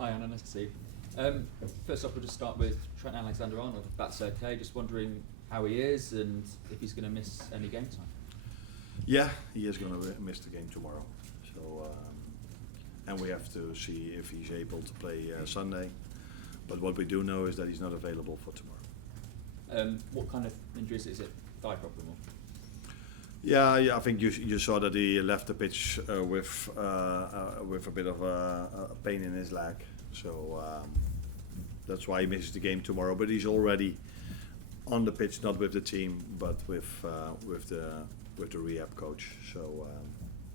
Hi Anna, nice to see you. First off, we'll just start with Trent Alexander-Arnold, if that's okay. Just wondering how he is and if he's going to miss any game time. Yeah, he is going to miss the game tomorrow. So, and we have to see if he's able to play Sunday. But what we do know is that he's not available for tomorrow. What kind of injury is it? Is it thigh problem? Or? Yeah, I think you saw that he left the pitch with a bit of a pain in his leg. So that's why he misses the game tomorrow. But he's already on the pitch, not with the team, but with the rehab coach. So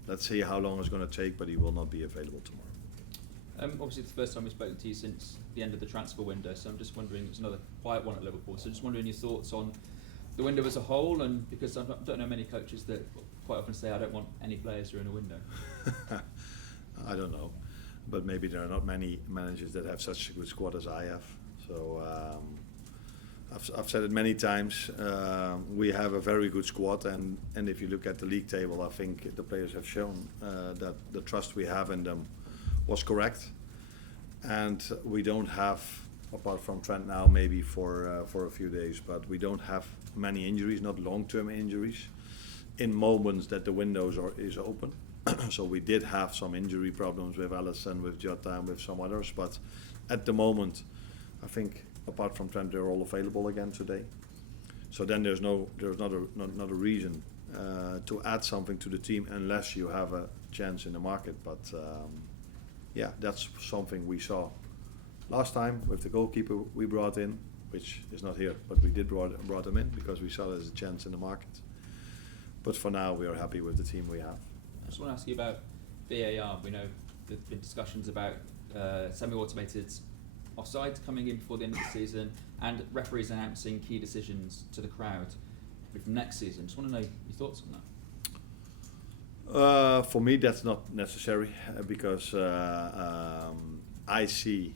let's see how long it's going to take, but he will not be available tomorrow. Obviously, it's the first time we've spoken to you since the end of the transfer window, so I'm just wondering, it's another quiet one at Liverpool, so just wondering your thoughts on the window as a whole, and because I don't know many coaches that quite often say, I don't want any players during a window. I don't know, but maybe there are not many managers that have such a good squad as I have. So I've said it many times, we have a very good squad, and if you look at the league table, I think the players have shown that the trust we have in them was correct, and we don't have, apart from Trent now maybe for a few days, but we don't have many injuries, not long-term injuries, in moments that the windows is open. So we did have some injury problems with Alisson, with Jota, and with some others, but at the moment, I think apart from Trent, they're all available again today. So then there's not a reason to add something to the team unless you have a chance in the market. But yeah, that's something we saw last time with the goalkeeper we brought in, which is not here, but we did brought him in because we saw there's a chance in the market. But for now, we are happy with the team we have. I just want to ask you about VAR. We know there's been discussions about semi-automated offside coming in before the end of the season, and referees announcing key decisions to the crowd for next season. Just want to know your thoughts on that. For me, that's not necessary because I see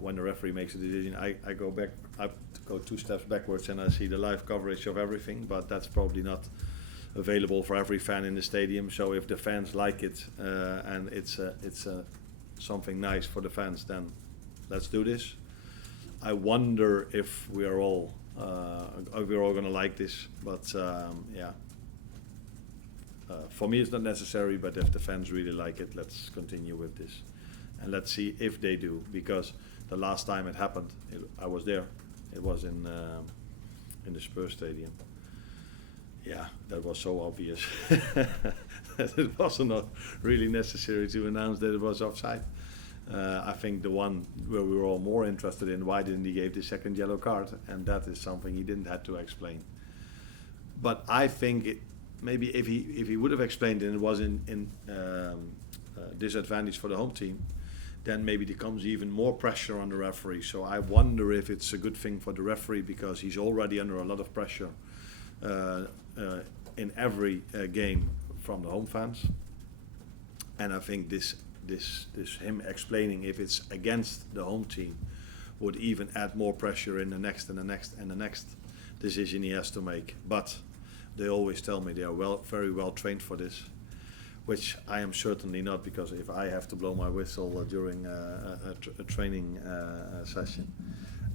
when the referee makes a decision, I go 2 steps backwards and I see the live coverage of everything, but that's probably not available for every fan in the stadium. So if the fans like it and it's something nice for the fans, then let's do this. I wonder if we're all going to like this, but yeah. For me, it's not necessary, but if the fans really like it, let's continue with this. And let's see if they do, because the last time it happened, I was there. It was in the Spurs stadium. Yeah, that was so obvious. It was not really necessary to announce that it was offside. I think the one where we were all more interested in, why didn't he give the second yellow card? And that is something he didn't have to explain. But I think maybe if he would have explained and it was in disadvantage for the home team, then maybe there comes even more pressure on the referee. So I wonder if it's a good thing for the referee, because he's already under a lot of pressure in every game from the home fans. And I think this him explaining if it's against the home team would even add more pressure in the next and the next and the next decision he has to make. But they always tell me they are very well trained for this, which I am certainly not, because if I have to blow my whistle during a training session,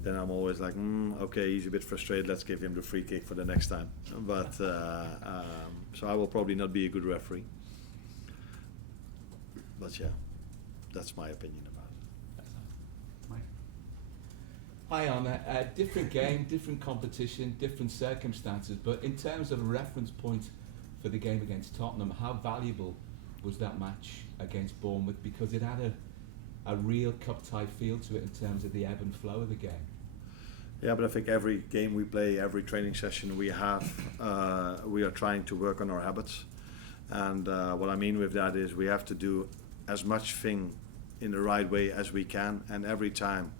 then I'm always like, okay, he's a bit frustrated, let's give him the free kick for the next time. But so I will probably not be a good referee. But yeah, that's my opinion about it. Mike? Hi Anna, different game, different competition, different circumstances, but in terms of a reference point for the game against Tottenham, how valuable was that match against Bournemouth? Because it had a real cup-tie feel to it in terms of the ebb and flow of the game. Yeah, but I think every game we play, every training session we have, we are trying to work on our habits. And what I mean with that is we have to do as much thing in the right way as we can, and every time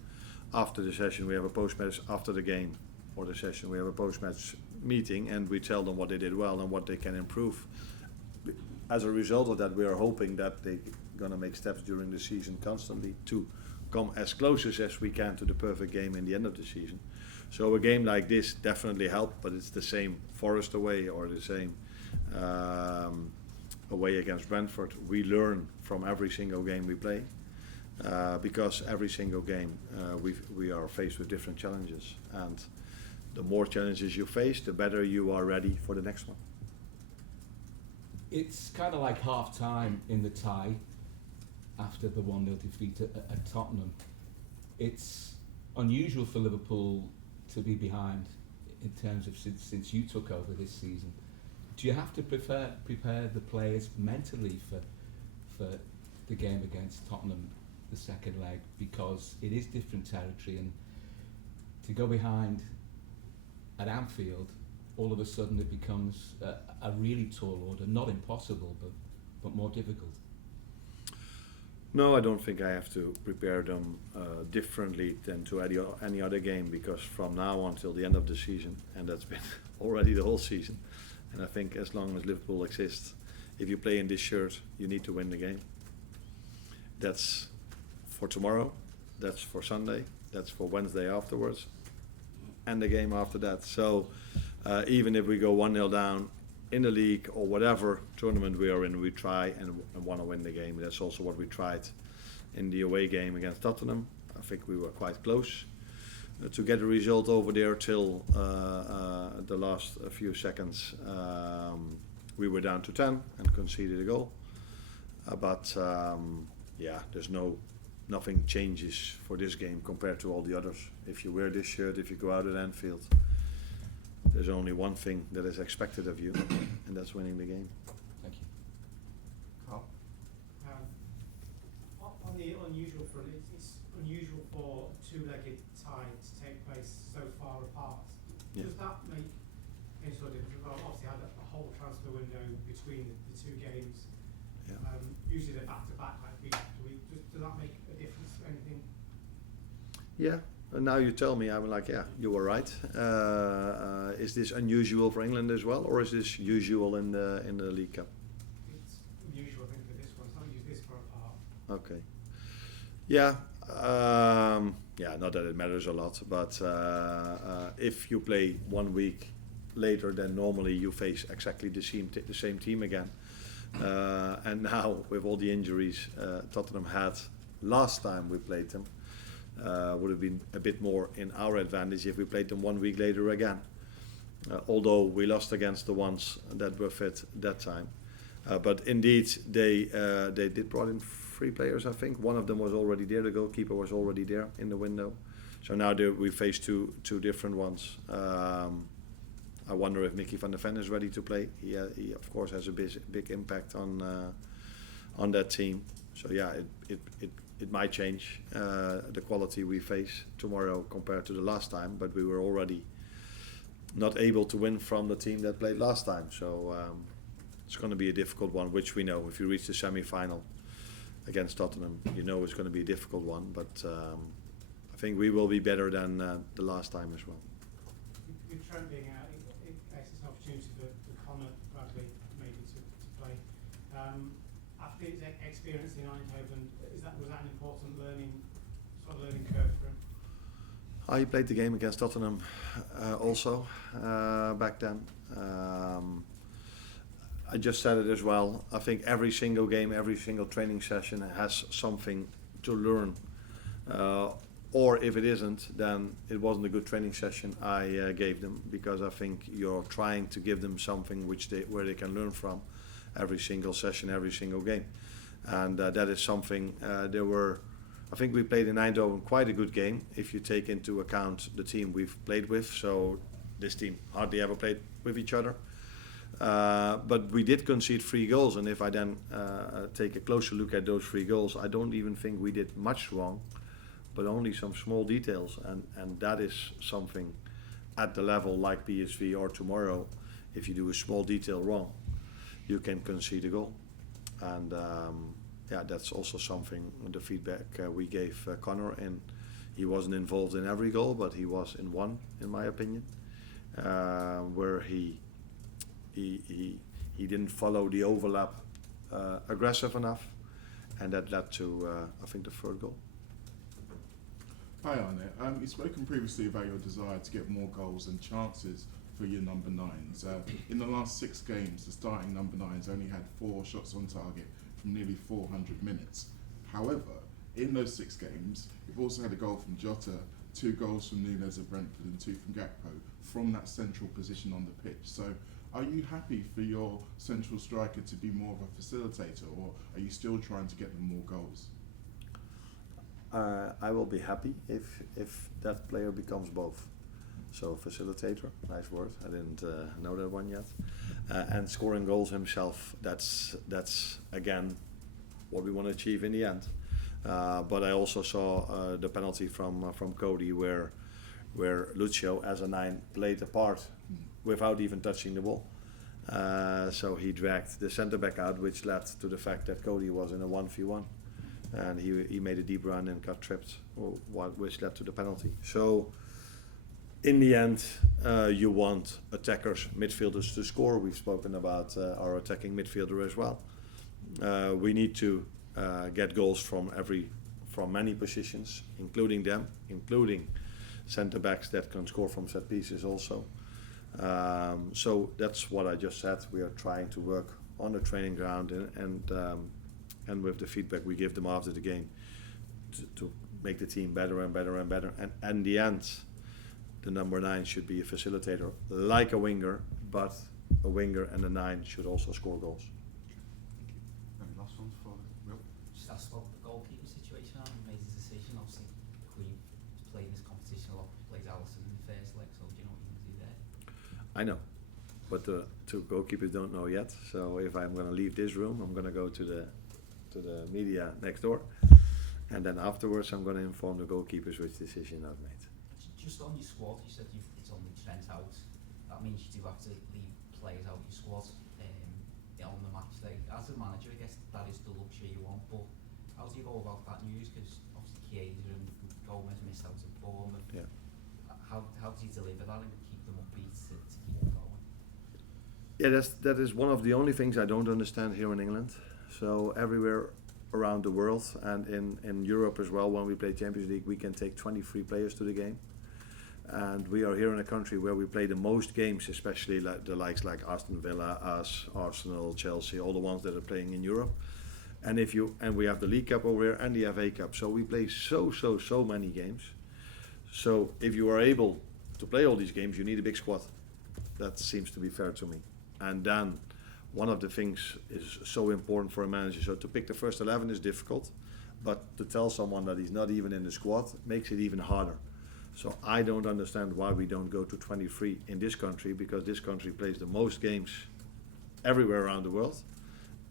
after the session we have a post-match, after the game or the session we have a post-match meeting, and we tell them what they did well and what they can improve. As a result of that, we are hoping that they're going to make steps during the season constantly to come as close as we can to the perfect game in the end of the season. So a game like this definitely helped, but it's the same Forest away or the same away against Brentford. We learn from every single game we play, because every single game we are faced with different challenges, and the more challenges you face, the better you are ready for the next one. It's kind of like half time in the tie after the 1-0 defeat at Tottenham. It's unusual for Liverpool to be behind in terms of since you took over this season. Do you have to prepare the players mentally for the game against Tottenham, the second leg, because it is different territory, and to go behind at Anfield, all of a sudden it becomes a really tall order, not impossible, but more difficult? No, I don't think I have to prepare them differently than to any other game, because from now on till the end of the season, and that's been already the whole season, and I think as long as Liverpool exists, if you play in this shirt, you need to win the game. That's for tomorrow, that's for Sunday, that's for Wednesday afterwards, and the game after that. So even if we go 1-0 down in the league or whatever tournament we are in, we try and want to win the game. That's also what we tried in the away game against Tottenham. I think we were quite close to get a result over there till the last few seconds. We were down to 10 and conceded a goal. But there's nothing changes for this game compared to all the others. If you wear this shirt, if you go out at Anfield, there's only one thing that is expected of you, and that's winning the game. Thank you. Carl? On the unusual front, it's unusual for a two-legged tie to take place so far apart. Yeah. Does that make any sort of difference? Well, obviously had a whole transfer window between the two games. Yeah. Usually they're back-to-back, like week after week. Does that make a difference to anything? Yeah, and now you tell me, I'm like, yeah, you were right. Is this unusual for England as well, or is this usual in the League Cup? It's unusual, I think, for this one. It's not used this far apart. Okay. Yeah. Not that it matters a lot, but if you play 1 week later, then normally you face exactly the same team again. And now with all the injuries Tottenham had last time we played them, would have been a bit more in our advantage if we played them 1 week later again. Although we lost against the ones that were fit that time. But indeed, they did brought in 3 players, I think. One of them was already there, the goalkeeper was already there in the window. So now we face two different ones. I wonder if Mickey van der Ven is ready to play. He of course has a big impact on that team. So yeah, it might change the quality we face tomorrow compared to the last time. But we were already not able to win from the team that played last time. So it's going to be a difficult one, which we know. If you reach the semi-final against Tottenham, you know it's going to be a difficult one. But I think we will be better than the last time as well. With Trent being out, it gives an opportunity for Connor Bradley maybe to play. After his experience in Eindhoven, was that an important learning curve for him? He played the game against Tottenham also back then. I just said it as well. I think every single game, every single training session has something to learn. Or if it isn't, then it wasn't a good training session I gave them, because I think you're trying to give them something where they can learn from every single session, every single game. And that is something I think we played in Eindhoven quite a good game if you take into account the team we've played with. So this team hardly ever played with each other. But we did concede 3 goals, and if I then take a closer look at those 3 goals, I don't even think we did much wrong, but only some small details, and that is something at the level like PSV or tomorrow. If you do a small detail wrong, you can concede a goal, and that's also something, the feedback we gave Connor, and he wasn't involved in every goal, but he was in one, in my opinion, where he didn't follow the overlap aggressive enough, and that led to I think the 3rd goal. Hi Arne, you've spoken previously about your desire to get more goals and chances for your number 9s. In the last 6 games, the starting number 9s only had 4 shots on target from nearly 400 minutes. However, in those 6 games, you've also had a goal from Jota, 2 goals from Nunes of Brentford and 2 from Gakpo from that central position on the pitch. So are you happy for your central striker to be more of a facilitator, or are you still trying to get them more goals? I will be happy if that player becomes both. So facilitator, nice word. I didn't know that one yet. And scoring goals himself. That's again what we want to achieve in the end. But I also saw the penalty from Cody where Lucio as a 9 played a part without even touching the ball. So he dragged the centre back out, which led to the fact that Cody was in a 1v1. And he made a deep run and got tripped, which led to the penalty. So in the end, you want attackers, midfielders to score. We've spoken about our attacking midfielder as well. We need to get goals from many positions, including centre backs that can score from set pieces also. So that's what I just said. We are trying to work on the training ground and with the feedback we give them after the game to make the team better and better and better. And in the end, the number 9 should be a facilitator, like a winger, but a winger and a 9 should also score goals. And last one for Will. Just asked about the goalkeeper situation. He made his decision. Obviously, Queen is playing this competition a lot. Plays Alisson in the first leg. So do you know what you're going to do there? I know, but the 2 goalkeepers don't know yet. So if I'm going to leave this room, I'm going to go to the media next door, and then afterwards I'm going to inform the goalkeepers which decision I've made. Just on your squad, you said it's only Trent out. That means you do have to leave players out your squad on the match day. As a manager, I guess that is the luxury you want. But how do you go about that news? Because obviously Chiesa and Gomez missed out at Bournemouth. Yeah. How do you deliver that and keep them upbeat to keep them going? Yeah, that is one of the only things I don't understand here in England. So everywhere around the world and in Europe as well, when we play Champions League, we can take 23 players to the game. And we are here in a country where we play the most games, especially like the likes like Aston Villa, us, Arsenal, Chelsea, all the ones that are playing in Europe. And we have the League Cup over here and the FA Cup. So we play so many games. So if you are able to play all these games, you need a big squad. That seems to be fair to me. And then one of the things is so important for a manager. So to pick the first 11 is difficult, but to tell someone that he's not even in the squad makes it even harder. So I don't understand why we don't go to 23 in this country, because this country plays the most games everywhere around the world,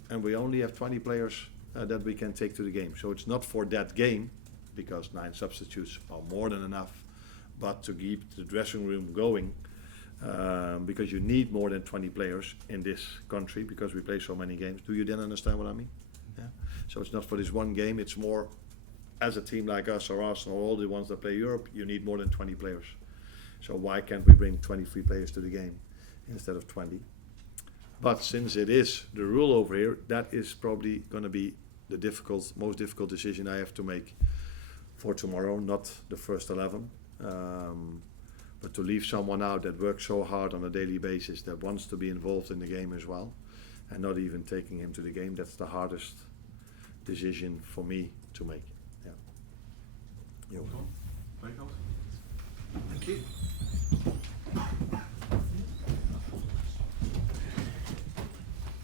and we only have 20 players that we can take to the game. So it's not for that game, because 9 substitutes are more than enough, but to keep the dressing room going, because you need more than 20 players in this country because we play so many games. Do you then understand what I mean? Yeah. So it's not for this one game, it's more as a team like us or Arsenal, all the ones that play Europe, you need more than 20 players. So why can't we bring 23 players to the game instead of 20? But since it is the rule over here, that is probably going to be the most difficult decision I have to make for tomorrow, not the first 11. But to leave someone out that works so hard on a daily basis, that wants to be involved in the game as well, and not even taking him to the game, that's the hardest decision for me to make. Yeah. Thank you.